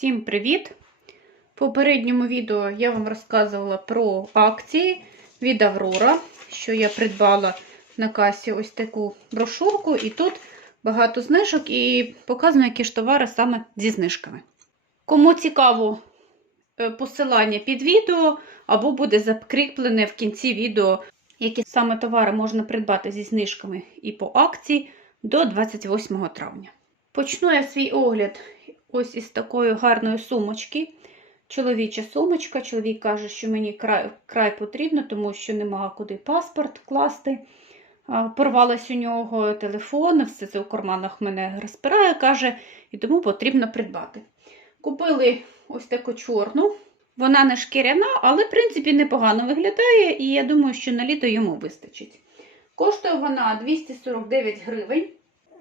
Всім привіт! В попередньому відео я вам розказувала про акції від Аврора, що я придбала на касі ось таку брошурку, і тут багато знижок, і показано, які ж товари саме зі знижками. Кому цікаво е, посилання під відео, або буде закріплене в кінці відео, які саме товари можна придбати зі знижками і по акції до 28 травня. Почну я свій огляд ось із такої гарної сумочки. Чоловіча сумочка. Чоловік каже, що мені край, край потрібно, тому що немає куди паспорт класти. Порвалась у нього телефон, все це у карманах мене розпирає, каже, і тому потрібно придбати. Купили ось таку чорну. Вона не шкіряна, але, в принципі, непогано виглядає, і я думаю, що на літо йому вистачить. Коштує вона 249 гривень.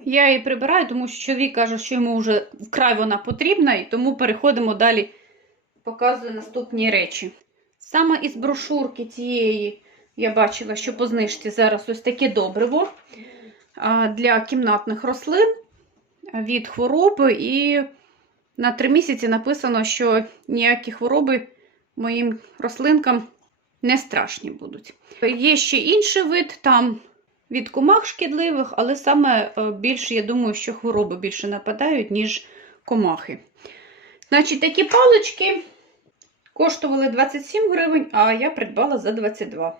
Я її прибираю, тому що чоловік каже, що йому вже вкрай вона потрібна, і тому переходимо далі, показую наступні речі. Саме із брошурки цієї я бачила, що по знижці зараз ось таке добриво для кімнатних рослин від хвороби. І на три місяці написано, що ніякі хвороби моїм рослинкам не страшні будуть. Є ще інший вид, там від комах шкідливих, але саме е, більше, я думаю, що хвороби більше нападають, ніж комахи. Значить, такі палички коштували 27 гривень, а я придбала за 22.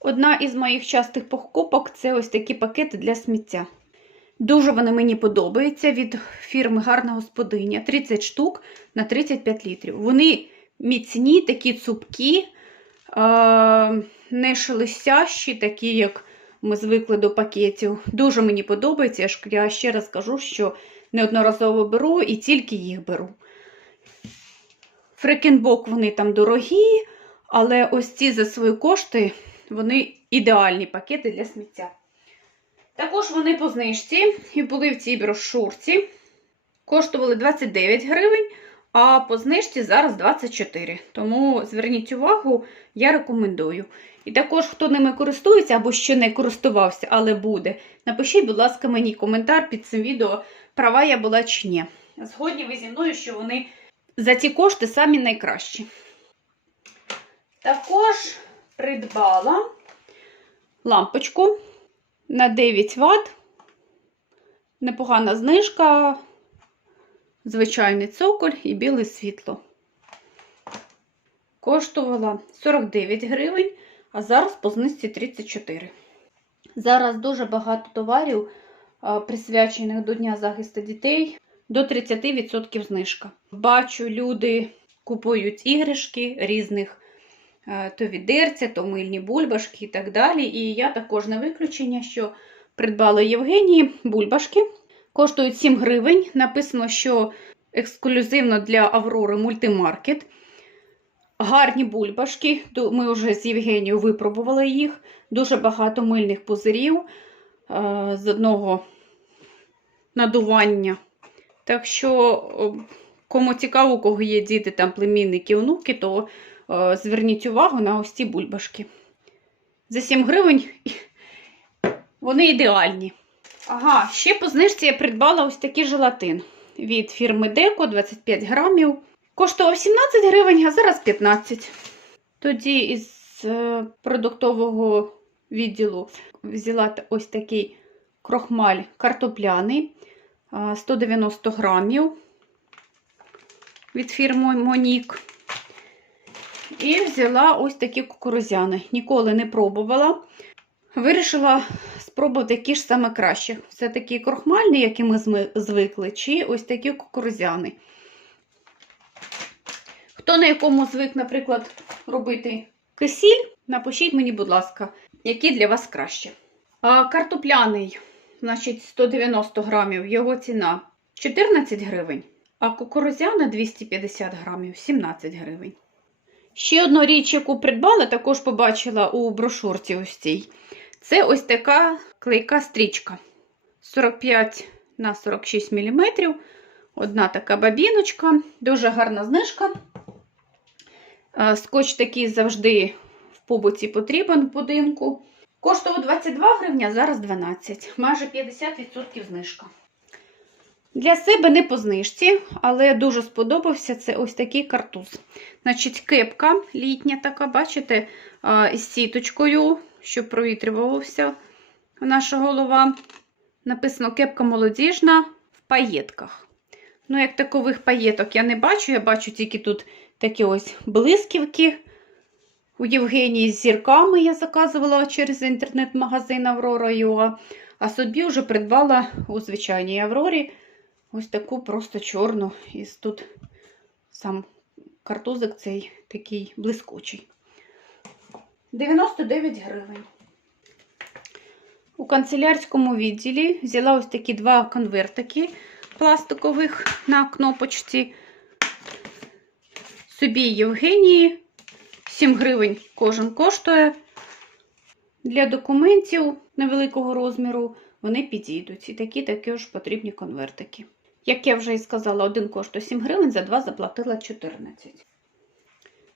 Одна із моїх частих покупок це ось такі пакети для сміття. Дуже вони мені подобаються від фірми Гарна господиня. 30 штук на 35 літрів. Вони міцні, такі цупкі, е, не шелестящі, такі, як ми звикли до пакетів. Дуже мені подобається. Я ще раз кажу, що неодноразово беру і тільки їх беру. Фрекенбок вони там дорогі, але ось ці за свої кошти вони ідеальні пакети для сміття. Також вони по знижці і були в цій брошурці. Коштували 29 гривень, а по знижці зараз 24. Тому зверніть увагу, я рекомендую. І також, хто ними користується або ще не користувався, але буде, напишіть, будь ласка, мені коментар під цим відео, права я була чи ні. Згодні ви зі мною, що вони за ці кошти самі найкращі. Також придбала лампочку на 9 Вт. Непогана знижка, звичайний цоколь і біле світло. Коштувала 49 гривень, а зараз по знижці 34. Зараз дуже багато товарів, присвячених до Дня захисту дітей, до 30% знижка. Бачу, люди купують іграшки різних то відерця, то мильні бульбашки і так далі. І я також не виключення, що придбала Євгенії бульбашки. Коштують 7 гривень. Написано, що ексклюзивно для Аврори мультимаркет. Гарні бульбашки. Ми вже з Євгенією випробували їх. Дуже багато мильних пузирів е, з одного надування. Так що, кому цікаво, у кого є діти, там племінники, онуки, то е, зверніть увагу на ось ці бульбашки. За 7 гривень вони ідеальні. Ага, ще по знижці я придбала ось такий желатин від фірми Деко 25 грамів. Коштував 17 гривень, а зараз 15. Тоді із е, продуктового відділу взяла ось такий крохмаль картопляний 190 грамів від фірми Монік. І взяла ось такі кукурузяни. Ніколи не пробувала. Вирішила спробувати які ж саме краще. Все такі крохмальні, які ми звикли, чи ось такі кукурузяни. Хто на якому звик, наприклад, робити кисіль, напишіть мені, будь ласка, які для вас краще. А, картопляний, значить, 190 грамів, його ціна 14 гривень, а кукурузяна 250 грамів 17 гривень. Ще одну річ, яку придбала, також побачила у брошурці ось цій. Це ось така клейка стрічка 45 на 46 мм. Одна така бабіночка, дуже гарна знижка. Е, Скотч такий завжди в побуті потрібен в будинку. Коштував 22 гривні, а зараз 12, майже 50% знижка. Для себе не по знижці, але дуже сподобався це ось такий картуз. Значить, кепка літня така, бачите, а, із сіточкою, щоб провітрювався наша голова. Написано кепка молодіжна в паєтках. Ну, як такових паєток я не бачу, я бачу тільки тут такі ось блисківки. У Євгенії з зірками я заказувала через інтернет-магазин Аврора.ua, а собі вже придбала у звичайній Аврорі ось таку просто чорну. І тут сам картузик цей такий блискучий. 99 гривень. У канцелярському відділі взяла ось такі два конвертики пластикових на кнопочці. Собі Євгенії 7 гривень кожен коштує. Для документів невеликого розміру вони підійдуть. І такі також потрібні конвертики. Як я вже і сказала, один коштує 7 гривень, за два заплатила 14.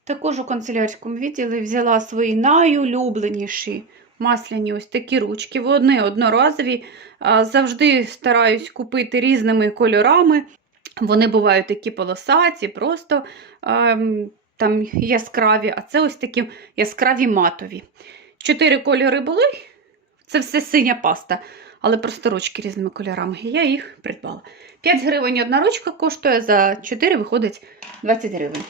Також у канцелярському відділі взяла свої найулюбленіші масляні ось такі ручки. Вони одноразові. Завжди стараюсь купити різними кольорами. Вони бувають такі полосаті, просто там яскраві, а це ось такі яскраві матові. Чотири кольори були, це все синя паста, але просто ручки різними кольорами. Я їх придбала. 5 гривень одна ручка коштує, за 4 виходить 20 гривень.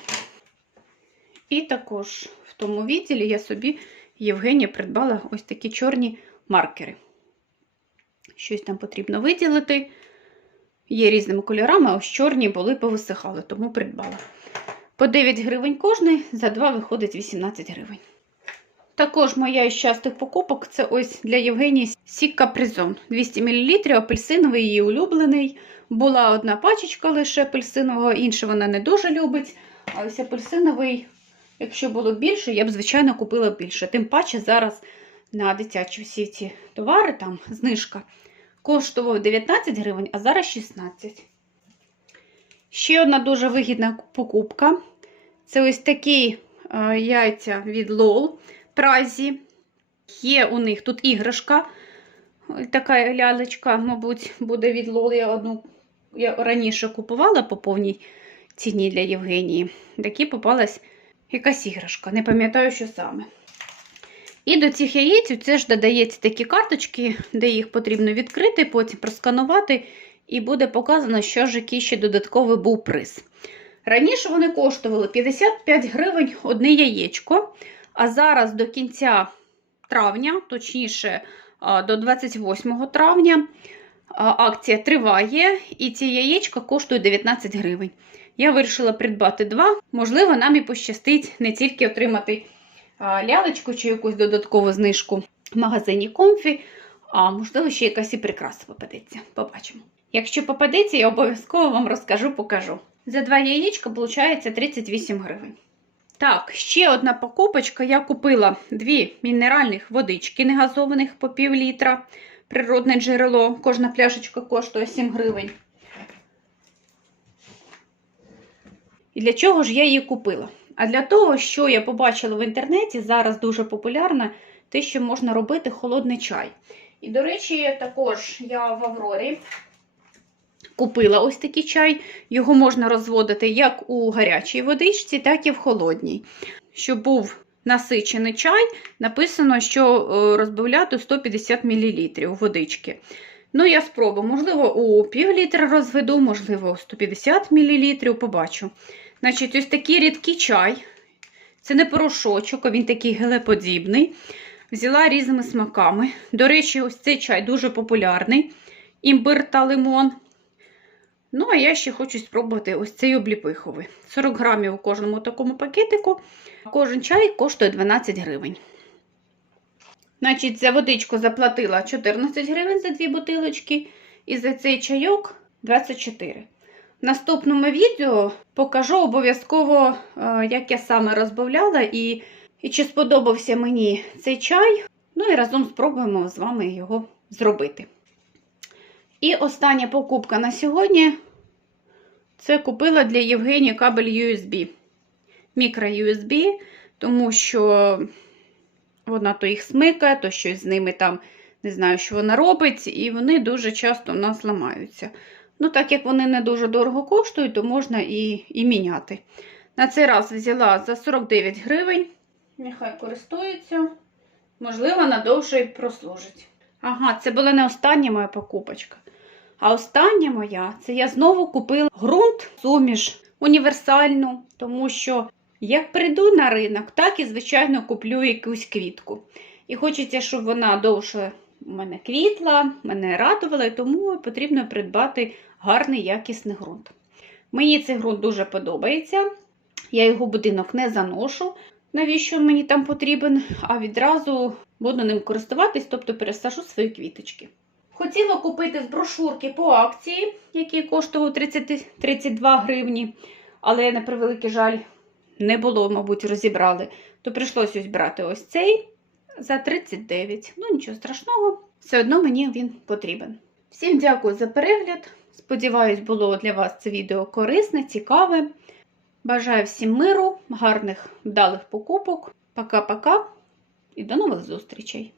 І також в тому відділі я собі Євгенія придбала ось такі чорні маркери. Щось там потрібно виділити. Є різними кольорами, ось чорні були повисихали, тому придбала. По 9 гривень кожний, за 2 виходить 18 гривень. Також моя із частих покупок це ось для Євгенії сік капризон. 200 мл, апельсиновий її улюблений. Була одна пачечка лише апельсинового, інше вона не дуже любить. А ось апельсиновий, якщо було більше, я б, звичайно, купила більше. Тим паче зараз на дитячі всі ці товари, там знижка, коштував 19 гривень, а зараз 16. Ще одна дуже вигідна покупка. Це ось такі е, яйця від LOL Празі. Є у них тут іграшка. Така лялечка, мабуть, буде від LOL. Я одну я раніше купувала по повній ціні для Євгенії. Такі попалась якась іграшка. Не пам'ятаю, що саме. І до цих яєць це ж додається такі карточки, де їх потрібно відкрити, потім просканувати, і буде показано, що ж який ще додатковий був приз. Раніше вони коштували 55 гривень одне яєчко, а зараз до кінця травня, точніше, до 28 травня, акція триває, і ці яєчка коштують 19 гривень. Я вирішила придбати два. Можливо, нам і пощастить не тільки отримати лялечку чи якусь додаткову знижку в магазині Комфі, а можливо, ще якась і прикраса попадеться. Побачимо. Якщо попадеться, я обов'язково вам розкажу, покажу. За два яєчка виходить 38 гривень. Так, ще одна покупочка. Я купила дві мінеральних водички негазованих по пів літра. Природне джерело. Кожна пляшечка коштує 7 гривень. І для чого ж я її купила? А для того, що я побачила в інтернеті, зараз дуже популярно те, що можна робити холодний чай. І, до речі, також я в Аврорі купила ось такий чай. Його можна розводити як у гарячій водичці, так і в холодній. Щоб був насичений чай, написано, що е, розбавляти 150 мл водички. Ну, я спробую, можливо, у пів літра розведу, можливо, 150 мл, побачу. Значить, ось такий рідкий чай. Це не порошочок, а він такий гелеподібний. Взяла різними смаками. До речі, ось цей чай дуже популярний. Імбир та лимон. Ну, а я ще хочу спробувати ось цей обліпиховий. 40 грамів у кожному такому пакетику. Кожен чай коштує 12 гривень. Значить, за водичку заплатила 14 гривень за дві бутилочки. І за цей чайок 24. Наступному відео покажу обов'язково, е, як я саме розбавляла і, і чи сподобався мені цей чай. Ну і разом спробуємо з вами його зробити. І остання покупка на сьогодні це купила для Євгенії кабель USB. Мікро USB, тому що вона то їх смикає, то щось з ними там не знаю, що вона робить, і вони дуже часто в нас ламаються. Ну, так як вони не дуже дорого коштують, то можна і, і міняти. На цей раз взяла за 49 гривень. Нехай користується. Можливо, надовше й прослужить. Ага, це була не остання моя покупочка. А остання моя це я знову купила ґрунт, суміш універсальну, тому що як прийду на ринок, так і, звичайно, куплю якусь квітку. І хочеться, щоб вона довше мене квітла, мене радувала, і тому потрібно придбати гарний якісний ґрунт. Мені цей ґрунт дуже подобається. Я його будинок не заношу, навіщо мені там потрібен, а відразу буду ним користуватись, тобто пересажу свої квіточки. Хотіла купити з брошурки по акції, які коштували 30, 32 гривні, але, на превеликий жаль, не було, мабуть, розібрали. То прийшлося ось брати ось цей за 39. Ну, нічого страшного, все одно мені він потрібен. Всім дякую за перегляд. Сподіваюсь, було для вас це відео корисне, цікаве. Бажаю всім миру, гарних, вдалих покупок. Пока-пока і до нових зустрічей!